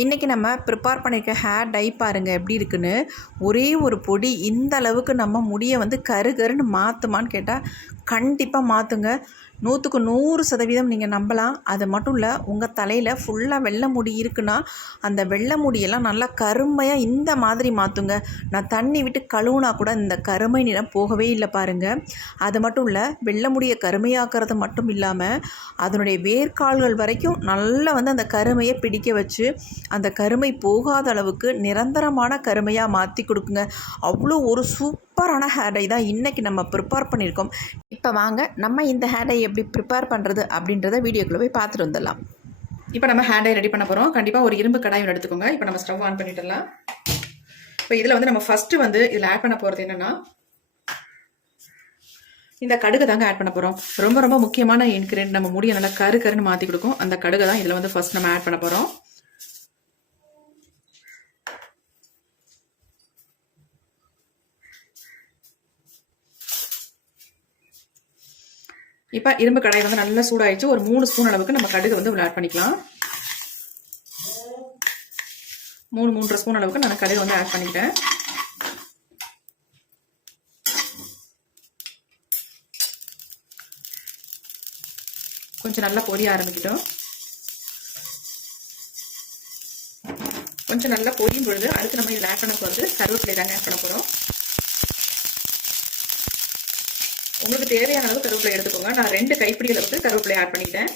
இன்றைக்கி நம்ம ப்ரிப்பேர் பண்ணியிருக்க ஹேர் டை பாருங்கள் எப்படி இருக்குன்னு. ஒரே ஒரு பொடி இந்த அளவுக்கு நம்ம முடியை வந்து கருன்னு மாற்றுமான்னு கேட்டால் கண்டிப்பாக மாற்றுங்க. 100க்கு 100% நீங்கள் நம்பலாம். அது மட்டும் இல்லை, உங்கள் தலையில் ஃபுல்லாக வெள்ளை முடி இருக்குன்னா அந்த வெள்ளை முடியெல்லாம் நல்லா கருமையாக இந்த மாதிரி மாற்றுங்க. நான் தண்ணி விட்டு கழுவுனா கூட இந்த கருமை நிறம் போகவே இல்லை பாருங்கள். அது மட்டும் இல்லை, வெள்ளை முடியை கருமையாக்குறது மட்டும் இல்லாமல் அதனுடைய வேர்க்கால்கள் வரைக்கும் நல்லா வந்து அந்த கருமையை பிடிக்க வச்சு அந்த கருமை போகாத அளவுக்கு நிரந்தரமான கருமையாக மாற்றி கொடுக்குங்க. அவ்வளோ ஒரு சூப்பரான ஹேர் டை தான் இன்றைக்கி நம்ம ப்ரிப்பேர் பண்ணியிருக்கோம். இப்போ வாங்க நம்ம இந்த ஹேர் டை எப்படி ப்ரிப்பேர் பண்ணுறது அப்படின்றத வீடியோக்குள்ளே போய் பார்த்துட்டு வந்துடலாம். இப்போ நம்ம ஹேர் டை ரெடி பண்ண போகிறோம். கண்டிப்பாக ஒரு இரும்பு கடாய் எடுத்துக்கோங்க. இப்போ நம்ம ஸ்டவ் ஆன் பண்ணிடலாம். இப்போ இதில் வந்து நம்ம ஃபஸ்ட்டு வந்து இதில் ஆட் பண்ண போகிறது என்னென்னா இந்த கடுகு தாங்க ஆட் பண்ண போகிறோம். ரொம்ப ரொம்ப முக்கியமான இன்கிரியன்ட், நம்ம முடியை நல்லா கருன்னு மாற்றி கொடுக்கும். அந்த கடுகு தான் இதில் வந்து ஃபஸ்ட் நம்ம ஆட் பண்ண போகிறோம். இப்போ இரும்பு கடாய் வந்து நல்லா சூடாயிடுச்சு. ஒரு 3 ஸ்பூன் அளவுக்கு நம்ம கடுகு வந்து ஆட் பண்ணிக்கலாம். 3.5 ஸ்பூன் அளவுக்கு நான் கடுகு வந்து ஆட் பண்ணிட்டேன். கொஞ்சம் நல்லா பொரிய ஆரம்பிக்கிட்டோம். கொஞ்சம் நல்லா பொரியும் பொழுது அடுத்து நம்ம இதில் ஆட் பண்ண போகிறது கருவேப்பிலை தாங்க ஆட் பண்ண போகிறோம். உங்களுக்கு தேவையான அளவு கருவேப்பிலை எடுத்துக்கோங்க. நான் 2 கைப்பிடி அளவுக்கு கருவேப்பிலை ஆட் பண்ணிட்டேன்.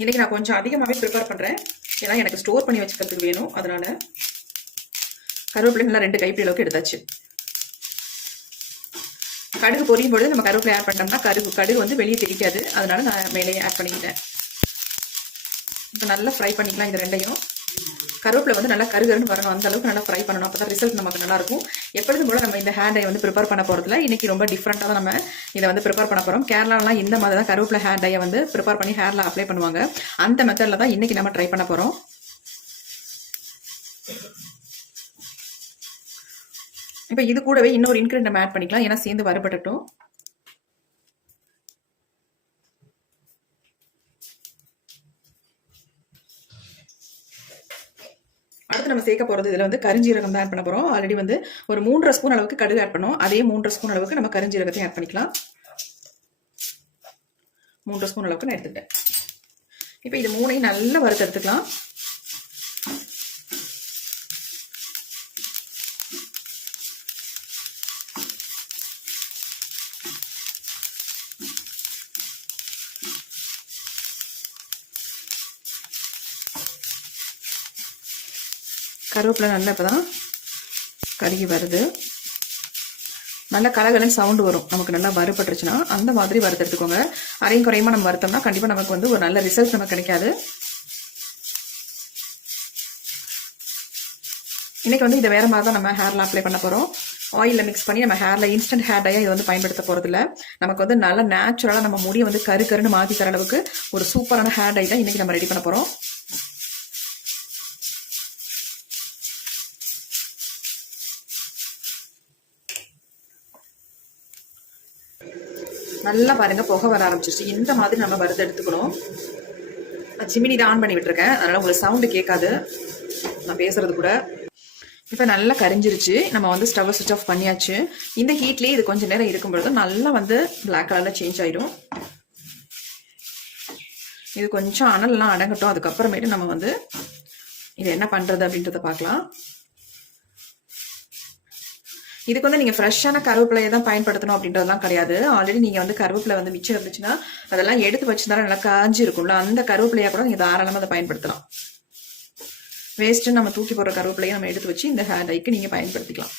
இன்னைக்கு நான் கொஞ்சம் அதிகமாகவே ப்ரிப்பேர் பண்ணுறேன், ஏன்னா எனக்கு ஸ்டோர் பண்ணி வச்சுக்கிறதுக்கு வேணும். அதனால கருவேப்பிலை நல்லா 2 கைப்பிடி அளவுக்கு எடுத்தாச்சு. கடுகு பொரியும் பொழுது நம்ம கருவேப்பிலை ஆட் பண்ணோம்னா கடுகு வந்து வெளியே தெரிக்காது. அதனால நான் மேலேயே ஆட் பண்ணிக்கிட்டேன். இப்போ நல்லா ஃப்ரை பண்ணிக்கலாம். இந்த ரெண்டையும் கருவேப்பிலை வந்து நல்லா கருன்னு வரணும், அந்த அளவுக்கு நல்லா ஃப்ரை பண்ணணும். அப்போ தான் ரிசல்ட் நமக்கு நல்லா இருக்கும். எப்பொழுதும் போல நம்ம இந்த ஹேர் டை வந்து ப்ரிப்பேர் பண்ண போகிறதுல இன்னைக்கு ரொம்ப டிஃப்ரெண்ட்டாக தான் நம்ம இதை வந்து ப்ரிப்பேர் பண்ண போகிறோம். கேரளாலாம் இந்த மாதிரி தான் கருவேப்பிலை ஹேர் டையை வந்து ப்ரிப்பேர் பண்ணி ஹேரில் அப்ளை பண்ணுவாங்க. அந்த மெத்தடில் தான் இன்னைக்கு நம்ம ட்ரை பண்ண போகிறோம். இப்போ இது கூடவே இன்னொரு இன்கிரியன்ட் நம்ம ஆட் பண்ணிக்கலாம், ஏன்னா சேர்ந்து வறுபடட்டும். அடுத்து நம்ம சேர்க்க போகிறது இதில் வந்து கரிஞ்சீரகம் தான் ஆட் பண்ண போகிறோம். ஆல்ரெடி வந்து ஒரு 3.5 ஸ்பூன் அளவுக்கு கடுகு ஆட் பண்ணோம். அதே 3.5 ஸ்பூன் அளவுக்கு நம்ம கரிஞ்சீரகத்தையும் ஆட் பண்ணிக்கலாம். 3 ஸ்பூன் அளவுக்கு நான் எடுத்துக்கிட்டேன். இப்போ இது 3ஐயும் நல்லா வறுத்து எடுத்துக்கலாம். கருவேப்பிலை நல்லா இப்போ தான் கருகி வருது. நல்லா கலகலன்னு சவுண்டு வரும் நமக்கு. நல்லா வறுபட்டுருச்சுன்னா அந்த மாதிரி வறுத்து எடுத்துக்கோங்க. அரையும் குறையுமா நம்ம வறுத்தோம்னா கண்டிப்பாக நமக்கு வந்து ஒரு நல்ல ரிசல்ட் நமக்கு கிடைக்காது. இன்னைக்கு வந்து இதை வேற மாதிரி தான் நம்ம ஹேர்ல அப்ளை பண்ண போகிறோம். ஆயிலில் மிக்ஸ் பண்ணி நம்ம ஹேரில் இன்ஸ்டன்ட் ஹேர் டையை இதை வந்து பயன்படுத்த போகிறதில்ல. நமக்கு வந்து நல்லா நேச்சுரலாக நம்ம முடியை வந்து கருன்னு மாற்றி தர அளவுக்கு ஒரு சூப்பரான ஹேர் டை தான் இன்னைக்கு நம்ம ரெடி பண்ண போகிறோம். நல்லா பாருங்க, புகை வர ஆரம்பிச்சிருச்சு. இந்த மாதிரி நம்ம வறுத்து எடுத்துக்கணும். நான் சிமினி தான் ஆன் பண்ணி விட்டுருக்கேன், அதனால உங்களுக்கு சவுண்டு கேட்காது நான் பேசுறது கூட. இப்போ நல்லா கரிஞ்சிருச்சு. நம்ம வந்து ஸ்டவ்வை சுவிட்ச் ஆஃப் பண்ணியாச்சு. இந்த ஹீட்லேயே இது கொஞ்சம் நேரம் இருக்கும் பொழுது நல்லா வந்து பிளாக் கலரில் சேஞ்ச் ஆயிடும். இது கொஞ்சம் அனல்லாம் அடங்கட்டும். அதுக்கப்புறமேட்டு நம்ம வந்து இது என்ன பண்ணுறது அப்படின்றத பார்க்கலாம். இதுக்கு வந்து நீங்கள் ஃப்ரெஷ்ஷான கருவேப்பிலையை தான் பயன்படுத்தணும் அப்படின்றதுலாம் கிடையாது. ஆல்ரெடி நீங்கள் வந்து கருவேப்பிலை வந்து மிச்சம் இருந்துச்சுன்னா அதெல்லாம் எடுத்து வச்சுருந்தாலும் நல்லா காஞ்சி இருக்கும்ல, அந்த கருவேப்பிலையாக கூட நீங்கள் தாராளமாக அதை பயன்படுத்தலாம். வேஸ்ட்டு நம்ம தூக்கி போடுற கருவேப்பிலையை நம்ம எடுத்து வச்சு இந்த ஹேர் டைக்கு நீங்கள் பயன்படுத்திக்கலாம்.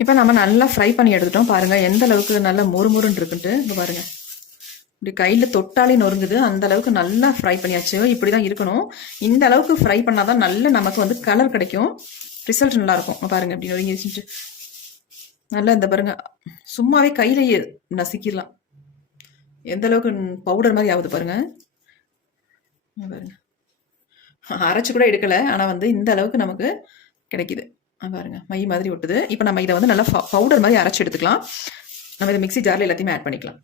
இப்போ நம்ம நல்லா ஃப்ரை பண்ணி எடுத்துட்டோம். பாருங்கள் எந்த அளவுக்கு நல்லா மொறுமொறுன்னு இருக்குன்ட்டு. இப்போ பாருங்கள், இப்படி கையில் தொட்டாலே நொறுங்குது. அந்த அளவுக்கு நல்லா ஃப்ரை பண்ணியாச்சு. இப்படி தான் இருக்கணும். இந்த அளவுக்கு ஃப்ரை பண்ணால் தான் நல்ல நமக்கு வந்து கலர் கிடைக்கும், ரிசல்ட் நல்லாயிருக்கும். பாருங்கள் இப்படி நொறுங்கி வச்சுட்டு நல்லா இந்த பாருங்கள் சும்மாவே கையிலேயே நசுக்கிடலாம். எந்த அளவுக்கு பவுடர் மாதிரி ஆகுது பாருங்கள். பாருங்க, அரைச்சி கூட எடுக்கலை, ஆனால் வந்து இந்த அளவுக்கு நமக்கு கிடைக்குது. பாருங்க மை மாதிரி ஒட்டுது. இப்போ நம்ம இதை வந்து நல்லா பவுடர் மாதிரி அரைச்சி எடுத்துக்கலாம். நம்ம இதை மிக்ஸி ஜாரில் எல்லாத்தையுமே ஆட் பண்ணிக்கலாம்.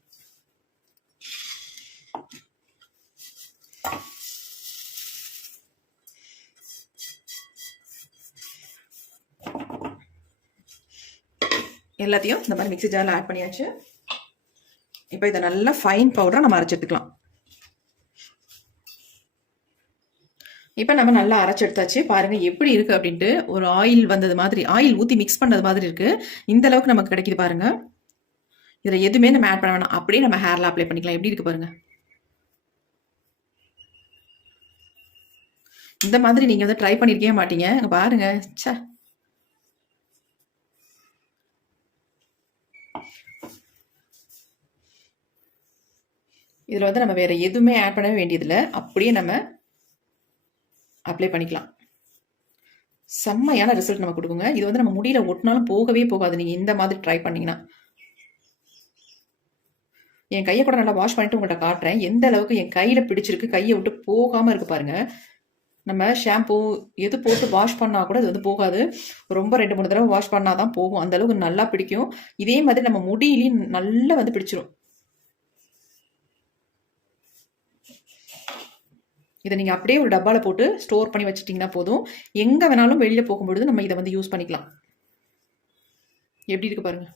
எல்லாத்தையும் இந்த மாதிரி மிக்ஸி ஜாரில் ஆட் பண்ணியாச்சு. இப்போ இதை நல்லா ஃபைன் பவுடராக நம்ம அரைச்சி எடுத்துக்கலாம். இப்போ நம்ம நல்லா அரைச்சி எடுத்தாச்சு. பாருங்கள் எப்படி இருக்குது அப்படின்ட்டு. ஒரு ஆயில் வந்தது மாதிரி, ஆயில் ஊற்றி மிக்ஸ் பண்ணது மாதிரி இருக்குது. இந்த அளவுக்கு நமக்கு கிடைக்குது பாருங்கள். இதில் எதுவுமே நம்ம ஆட் பண்ண வேணாம், அப்படியே நம்ம ஹேரில் அப்ளை பண்ணிக்கலாம். எப்படி இருக்குது பாருங்கள். இந்த மாதிரி நீங்கள் வந்து ட்ரை பண்ணியிருக்கவே மாட்டீங்க. இங்கே பாருங்கள். சே, இதில் வந்து நம்ம வேறு எதுவுமே ஆட் பண்ணவே வேண்டியதில்லை, அப்படியே நம்ம அப்ளை பண்ணிக்கலாம். செம்மையான ரிசல்ட் நம்ம கொடுக்குங்க. இது வந்து நம்ம முடியல ஒட்டினாலும் போகவே போகாது நீங்கள் இந்த மாதிரி ட்ரை பண்ணிங்கன்னா. என் கையை கூட நல்லா வாஷ் பண்ணிட்டு உங்கள்கிட்ட காட்டுறேன் எந்த அளவுக்கு என் கையில் பிடிச்சிருக்கு, கையை விட்டு போகாமல் இருக்கு பாருங்க. நம்ம ஷாம்பூ எது போட்டு வாஷ் பண்ணால் கூட இது வந்து போகாது. ரொம்ப 2-3 தடவை வாஷ் பண்ணால் தான் போகும். அந்த அளவுக்கு நல்லா பிடிக்கும். இதே மாதிரி நம்ம முடியிலையும் நல்லா வந்து பிடிச்சிரும். இதை நீங்கள் அப்படியே ஒரு டப்பாவில் போட்டு ஸ்டோர் பண்ணி வச்சுட்டிங்கன்னா போதும். எங்கே வேணாலும் வெளியில் போகும்பொழுது நம்ம இதை வந்து யூஸ் பண்ணிக்கலாம். எப்படி இருக்கு பாருங்கள்.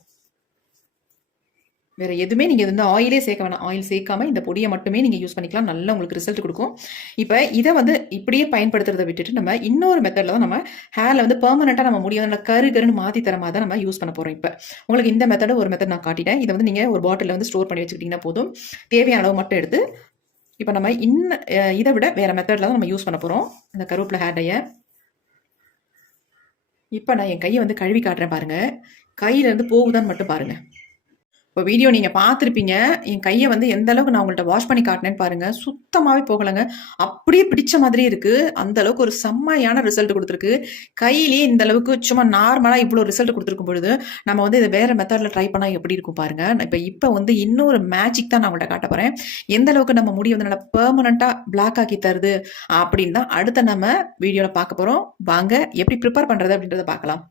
வேறு எதுவுமே நீங்கள் வந்து ஆயிலே சேர்க்க வேணாம். ஆயில் சேர்க்காம இந்த பொடியை மட்டுமே நீங்கள் யூஸ் பண்ணிக்கலாம். நல்லா உங்களுக்கு ரிசல்ட் கொடுக்கும். இப்போ இதை வந்து இப்படியே பயன்படுத்துறதை விட்டுட்டு நம்ம இன்னொரு மெத்தடில் தான் நம்ம ஹேரில் வந்து பெர்மனெண்ட்டாக நம்ம முடியும் நல்லா கருன்னு மாற்றி தர மாதிரி தான் நம்ம யூஸ் பண்ண போகிறோம். இப்போ உங்களுக்கு இந்த மெத்தடு ஒரு மெத்தட் நான் காட்டிட்டேன். இதை வந்து நீங்கள் ஒரு பாட்டிலில் வந்து ஸ்டோர் பண்ணி வச்சுக்கிட்டிங்கன்னா போதும். தேவையான அளவு மட்டும் எடுத்து இப்போ நம்ம இதை விட வேறு மெத்தடில் தான் நம்ம யூஸ் பண்ண போகிறோம் இந்த கருவேப்பிலை ஹேர் டையை. இப்போ நான் என் கையை வந்து கழுவி காட்டுறேன் பாருங்கள். கையிலேருந்து போகுதான்னு மட்டும் பாருங்கள். இப்போ வீடியோ நீங்கள் பார்த்துருப்பீங்க. என் கையை வந்து எந்த அளவுக்கு நான் உங்கள்கிட்ட வாஷ் பண்ணி காட்டினேன்னு பாருங்கள். சுத்தமாகவே போகலைங்க. அப்படியே பிடிச்ச மாதிரி இருக்குது. அந்த அளவுக்கு ஒரு செம்மையான ரிசல்ட் கொடுத்துருக்கு. கையிலேயே இந்த அளவுக்கு சும்மா நார்மலாக இவ்வளோ ரிசல்ட் கொடுத்துருக்கும் பொழுது நம்ம வந்து இதை வேறு மெத்தடில் ட்ரை பண்ணால் எப்படி இருக்கும் பாருங்கள். இப்போ வந்து இன்னொரு மேஜிக் தான் நான் உங்கள்கிட்ட காட்ட போகிறேன். எந்த அளவுக்கு நம்ம முடி வந்து நல்லா பெர்மனண்ட்டாக பிளாக் ஆக்கி தருது அப்படின்னு தான் அடுத்த நம்ம வீடியோவில் பார்க்க போகிறோம். வாங்க எப்படி ப்ரிப்பேர் பண்ணுறது அப்படின்றத பார்க்கலாம்.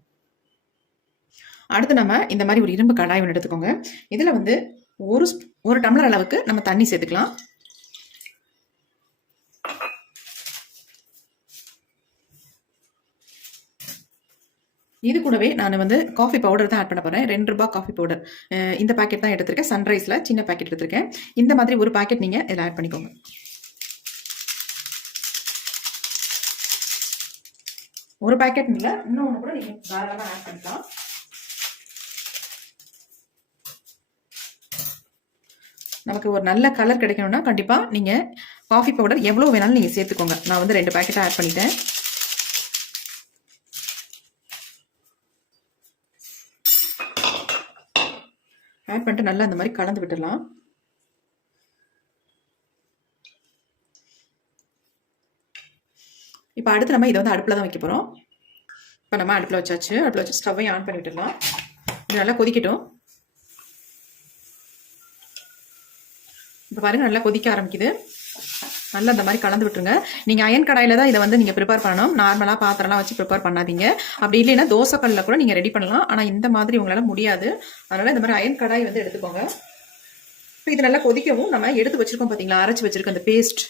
அடுத்து நம்ம இந்த மாதிரி ஒரு இரும்பு கடாய் ஒன்று எடுத்துக்கோங்க. இதில் வந்து ஒரு டம்ளர் அளவுக்கு நம்ம தண்ணி சேர்த்துக்கலாம். இது கூடவே நான் வந்து காஃபி பவுடர் தான் ஆட் பண்ண போகிறேன். 2 ரூபாய் காஃபி பவுடர். இந்த பேக்கெட் தான் எடுத்திருக்கேன். சன்ரைஸில் சின்ன பேக்கெட் எடுத்திருக்கேன். இந்த மாதிரி ஒரு பேக்கெட் நீங்கள் இதில் ஆட் பண்ணிக்கோங்க. ஒரு பேக்கெட் இல்லை, இன்னொன்று கூட நீங்கள் தாராளமாக ஆட் பண்ணிக்கலாம். நமக்கு ஒரு நல்ல கலர் கிடைக்கணும்னா கண்டிப்பாக நீங்கள் காஃபி பவுடர் எவ்வளோ வேணாலும் நீங்கள் சேர்த்துக்கோங்க. நான் வந்து 2 பேக்கெட்டாக ஆட் பண்ணிட்டேன். ஆட் பண்ணிட்டு நல்லா இந்த மாதிரி கலந்து விட்டுடலாம். இப்போ அடுத்து நம்ம இதை வந்து அடுப்பில் தான் வைக்க போகிறோம். இப்போ நம்ம அடுப்பில் வச்சாச்சு. அடுப்பில் வச்சு ஸ்டவ்வையும் ஆன் பண்ணி விட்டுடலாம். இது நல்லா கொதிக்கட்டும். இப்போ பாருங்கள் நல்லா கொதிக்க ஆரம்பிக்குது. நல்லா இந்த மாதிரி கலந்து விட்டுருங்க. நீங்கள் அயன் கடாயில் தான் இதை வந்து நீங்கள் ப்ரிப்பேர் பண்ணணும். நார்மலாக பாத்திரம்லாம் வச்சு ப்ரிப்பேர் பண்ணாதீங்க. அப்படி இல்லைன்னா தோசைக்கல்லில் கூட நீங்கள் ரெடி பண்ணலாம். ஆனால் இந்த மாதிரி உங்களால் முடியாது. அதனால் இந்த மாதிரி அயன் கடாய் வந்து எடுத்துக்கோங்க. இப்போ இது நல்லா கொதிக்கவும் நம்ம எடுத்து வச்சுருக்கோம் பார்த்தீங்களா, அரைச்சி வச்சுருக்க அந்த பேஸ்ட்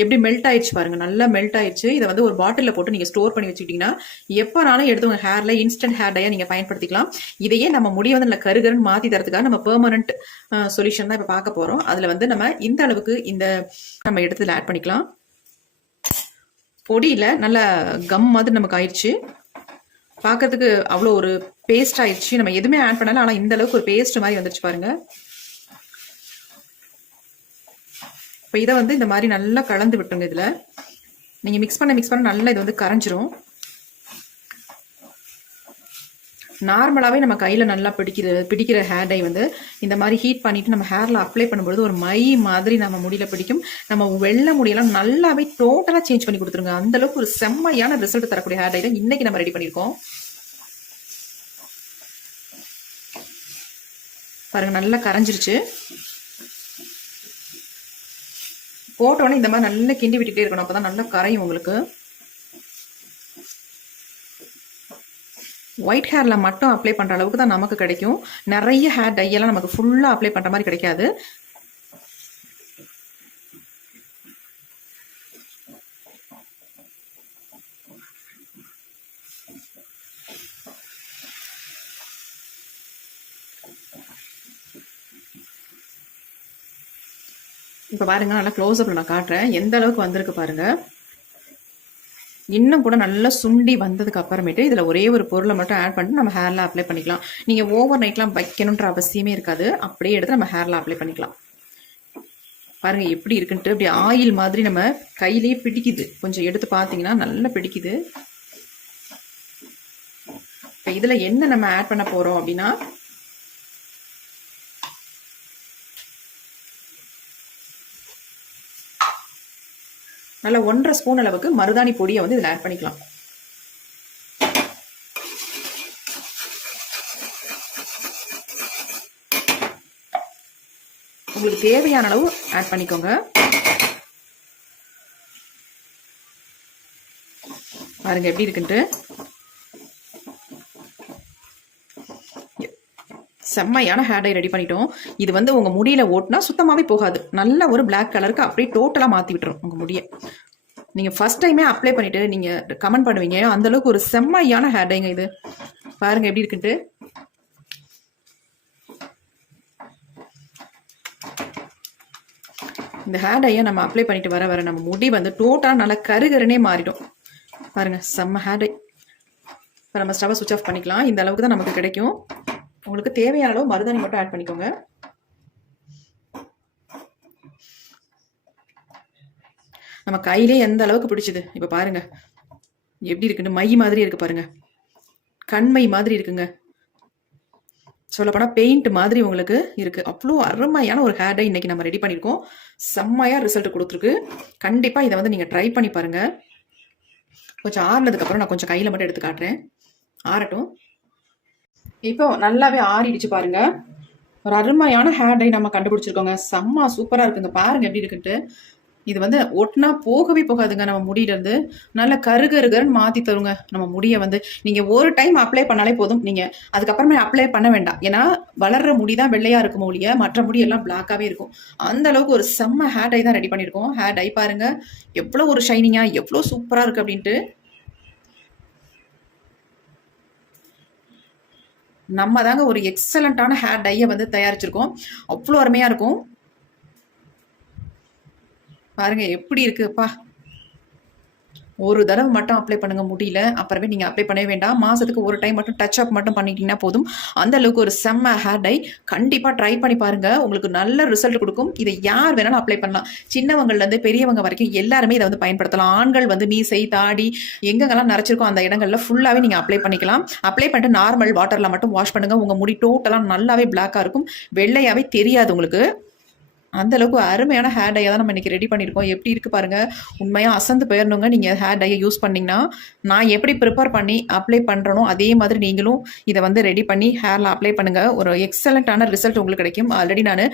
எப்படி மெல்ட் ஆயிடுச்சு பாருங்கள். நல்லா மெல்ட் ஆயிடுச்சு. இதை வந்து ஒரு பாட்டிலில் போட்டு நீங்கள் ஸ்டோர் பண்ணி வச்சுக்கிட்டிங்கன்னா எப்போனாலும் எடுத்து உங்கள் ஹேரில் இன்ஸ்டன்ட் ஹேர் டையை நீங்கள் பயன்படுத்திக்கலாம். இதையே நம்ம முடிய வந்து நல்லா கருகருன்னு மாற்றி தரதுக்காக நம்ம பெர்மனன்ட் சொல்யூஷன் தான் இப்போ பார்க்க போகிறோம். அதில் வந்து நம்ம இந்த அளவுக்கு இந்த நம்ம எடுத்து ஆட் பண்ணிக்கலாம். பொடியில் நல்லா கம் மாதிரி நமக்கு ஆயிடுச்சு. பார்க்கறதுக்கு அவ்வளோ ஒரு பேஸ்ட் ஆயிடுச்சு. நம்ம எதுவுமே ஆட் பண்ணல, ஆனால் இந்த அளவுக்கு ஒரு பேஸ்ட் மாதிரி வந்துருச்சு பாருங்கள். இப்போ இதை வந்து இந்த மாதிரி நல்லா கலந்து விட்டுருங்க. இதில் நீங்கள் மிக்ஸ் பண்ண நல்லா இது வந்து கரைஞ்சிரும். நார்மலாகவே நம்ம கையில் நல்லா பிடிக்கிற ஹேர் டை வந்து இந்த மாதிரி ஹீட் பண்ணிவிட்டு நம்ம ஹேரில் அப்ளை பண்ணும்போது ஒரு மை மாதிரி நம்ம முடியல பிடிக்கும். நம்ம வெள்ளை முடியெல்லாம் நல்லாவே டோட்டலாக சேஞ்ச் பண்ணி கொடுத்துருங்க. அந்தளவுக்கு ஒரு செம்மையான ரிசல்ட் தரக்கூடிய ஹேர் டை தான் இன்றைக்கி நம்ம ரெடி பண்ணியிருக்கோம். பாருங்கள் நல்லா கரைஞ்சிருச்சு. போட்டோன்னே இந்த மாதிரி நல்லா கிண்டி விட்டுட்டே இருக்கணும். அப்போ தான் நல்லா கரையும் உங்களுக்கு. ஒயிட் ஹேரில் மட்டும் அப்ளை பண்ணுற அளவுக்கு தான் நமக்கு கிடைக்கும். நிறைய ஹேர் டையெல்லாம் நமக்கு ஃபுல்லாக அப்ளை பண்ணுற மாதிரி கிடைக்காது. இப்போ பாருங்க, நல்லா க்ளோஸ்அப்பில் நான் காட்டுறேன் எந்த அளவுக்கு வந்திருக்கு பாருங்க. இன்னும் கூட நல்லா சுண்டி வந்ததுக்கு அப்புறமேட்டு இதில் ஒரே ஒரு பொருளை மட்டும் ஆட் பண்ணிட்டு நம்ம ஹேரில் அப்ளை பண்ணிக்கலாம். நீங்கள் ஓவர் நைட்லாம் வைக்கணுன்ற அவசியமே இருக்காது. அப்படியே எடுத்து நம்ம ஹேரில் அப்ளை பண்ணிக்கலாம். பாருங்க எப்படி இருக்குன்ட்டு, அப்படி ஆயில் மாதிரி நம்ம கையிலேயே பிடிக்குது. கொஞ்சம் எடுத்து பார்த்தீங்கன்னா நல்லா பிடிக்குது. இப்போ இதில் என்ன நம்ம ஆட் பண்ண போகிறோம் அப்படின்னா, நல்லா 1.5 ஸ்பூன் அளவுக்கு மருதாணி பொடியை வந்து இதில் ஆட் பண்ணிக்கலாம். உங்களுக்கு தேவையான அளவு ஆட் பண்ணிக்கோங்க. பாருங்க எப்படி இருக்குன்ட்டு. செம்மையான ஹேர் டை ரெடி பண்ணிட்டோம். இது வந்து உங்க முடியில ஓட்டினா சுத்தமாவே போகாது. நல்ல ஒரு பிளாக் கலருக்கு அப்படியே டோட்டலா மாத்தி விட்டுரும் உங்க முடியை. நீங்க ஃபர்ஸ்ட் டைமே அப்ளை பண்ணிட்டு நீங்க கமெண்ட் பண்ணுவீங்க, அந்த அளவுக்கு ஒரு செம்மையான ஹேர் டைங்க இது. பாருங்க எப்படி இருக்குன்ட்டு. இந்த ஹேர் டையை நம்ம அப்ளை பண்ணிட்டு வர வர நம்ம முடி வந்து டோட்டலா நல்லா கருகருனே மாறிடும். பாருங்க செம்ம ஹேர் டை. இப்போ நம்ம ஸ்டவ்வை சுவிட்ச் ஆஃப் பண்ணிக்கலாம். இந்த அளவுக்கு தான் நமக்கு கிடைக்கும். உங்களுக்கு தேவையான அளவு மருதாணி மட்டும் ஆட் பண்ணிக்கோங்க. நம்ம கையிலே எந்த அளவுக்கு பிடிச்சது இப்போ பாருங்க எப்படி இருக்குன்னு. மை மாதிரி இருக்கு பாருங்க, கண்மை மாதிரி இருக்குங்க. சொல்லப்போனால் பெயிண்ட் மாதிரி உங்களுக்கு இருக்கு. அவ்வளோ அருமையான ஒரு ஹேர் டை இன்னைக்கு நம்ம ரெடி பண்ணியிருக்கோம். செம்மையா ரிசல்ட் கொடுத்துருக்கு. கண்டிப்பாக இதை வந்து நீங்கள் ட்ரை பண்ணி பாருங்க. கொஞ்சம் ஆறுனதுக்கப்புறம் நான் கொஞ்சம் கையில் மட்டும் எடுத்து காட்டுறேன். ஆறட்டும். இப்போ நல்லாவே ஆறிடுச்சு பாருங்க. ஒரு அருமையான ஹேர் டை நம்ம கண்டுபிடிச்சிருக்கோங்க. செம்ம சூப்பராக இருக்குங்க. பாருங்க எப்படி இருக்குன்ட்டு. இது வந்து ஒட்டினா போகவே போகாதுங்க. நம்ம முடியிலேருந்து நல்ல கருகருகருன்னு மாற்றி தருங்க நம்ம முடியை வந்து. நீங்கள் ஒரு டைம் அப்ளை பண்ணாலே போதும். நீங்கள் அதுக்கப்புறமே அப்ளை பண்ண வேண்டாம். ஏன்னா வளர்ற முடி தான் வெள்ளையாக இருக்கும் ஒழிய மற்ற முடி எல்லாம் பிளாக்காகவே இருக்கும். அந்த அளவுக்கு ஒரு செம்ம ஹேர் டை தான் ரெடி பண்ணியிருக்கோம். ஹேர் டை பாருங்க எவ்வளோ ஒரு ஷைனிங்காக எவ்வளோ சூப்பராக இருக்குது அப்படின்ட்டு. நம்ம தாங்க ஒரு எக்ஸலண்டான ஹேர் டையை வந்து தயாரிச்சிருக்கோம். அவ்வளோ அருமையாக இருக்கும். பாருங்க எப்படி இருக்குப்பா. ஒரு தடவை மட்டும் அப்ளை பண்ணுங்க முடியல, அப்புறமே நீங்கள் அப்ளை பண்ணவே வேண்டாம். மாதத்துக்கு ஒரு டைம் மட்டும் டச் அப் மட்டும் பண்ணிட்டீங்கன்னா போதும். அந்த அளவுக்கு ஒரு செம்ம ஹேர் டை. கண்டிப்பாக ட்ரை பண்ணி பாருங்க, உங்களுக்கு நல்ல ரிசல்ட் கொடுக்கும். இதை யார் வேணாலும் அப்ளை பண்ணலாம். சின்னவங்கள்லேருந்து பெரியவங்க வரைக்கும் எல்லாருமே இதை வந்து பயன்படுத்தலாம். ஆண்கள் வந்து மீசை தாடி எங்கெங்கெல்லாம் நரைச்சிருக்கோ அந்த இடங்கள்ல ஃபுல்லாகவே நீங்கள் அப்ளை பண்ணிக்கலாம். அப்ளை பண்ணிட்டு நார்மல் வாட்டரில் மட்டும் வாஷ் பண்ணுங்க. உங்கள் முடி டோட்டலாக நல்லாவே பிளாக்காக இருக்கும், வெள்ளையாகவே தெரியாது உங்களுக்கு. அந்த அளவுக்கு அருமையான ஹேர் டையை தான் நம்ம இன்னைக்கு ரெடி பண்ணியிருக்கோம். எப்படி இருக்கு பாருங்க, உண்மையாக அசந்து போயிடணுங்க. நீங்கள் ஹேர் டையை யூஸ் பண்ணிங்கன்னா நான் எப்படி ப்ரிப்பேர் பண்ணி அப்ளை பண்ணுறனோ அதே மாதிரி நீங்களும் இதை வந்து ரெடி பண்ணி ஹேரில் அப்ளை பண்ணுங்கள். ஒரு எக்ஸலண்ட்டான ரிசல்ட் உங்களுக்கு கிடைக்கும். ஆல்ரெடி நான்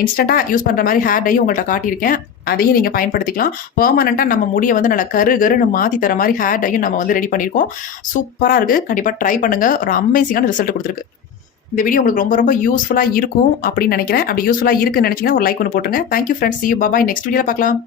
இன்ஸ்டண்ட்டாக யூஸ் பண்ணுற மாதிரி ஹேர் டையும் உங்கள்கிட்ட காட்டியிருக்கேன். அதையும் நீங்கள் பயன்படுத்திக்கலாம். பெர்மனெண்ட்டாக நம்ம முடியை வந்து நல்லா கருன்னு மாற்றி தர மாதிரி ஹேர் டையும் நம்ம வந்து ரெடி பண்ணியிருக்கோம். சூப்பராக இருக்குது. கண்டிப்பாக ட்ரை பண்ணுங்கள். ஒரு அமேசிங்கான ரிசல்ட் கொடுத்துருக்கு. இந்த வீடியோ உங்களுக்கு ரொம்ப ரொம்ப யூஸ்ஃபுல்லாக இருக்கும் அப்படின்னு நினைக்கிறேன். அப்படி யூஸ்ஃபுல்லாக இருக்குன்னு நினைச்சீங்கன்னா ஒரு லைக் ஒன்று போட்டுருங்க. Thank you friends. see you. bye bye. Next வீடியோவில் பார்க்கலாம்.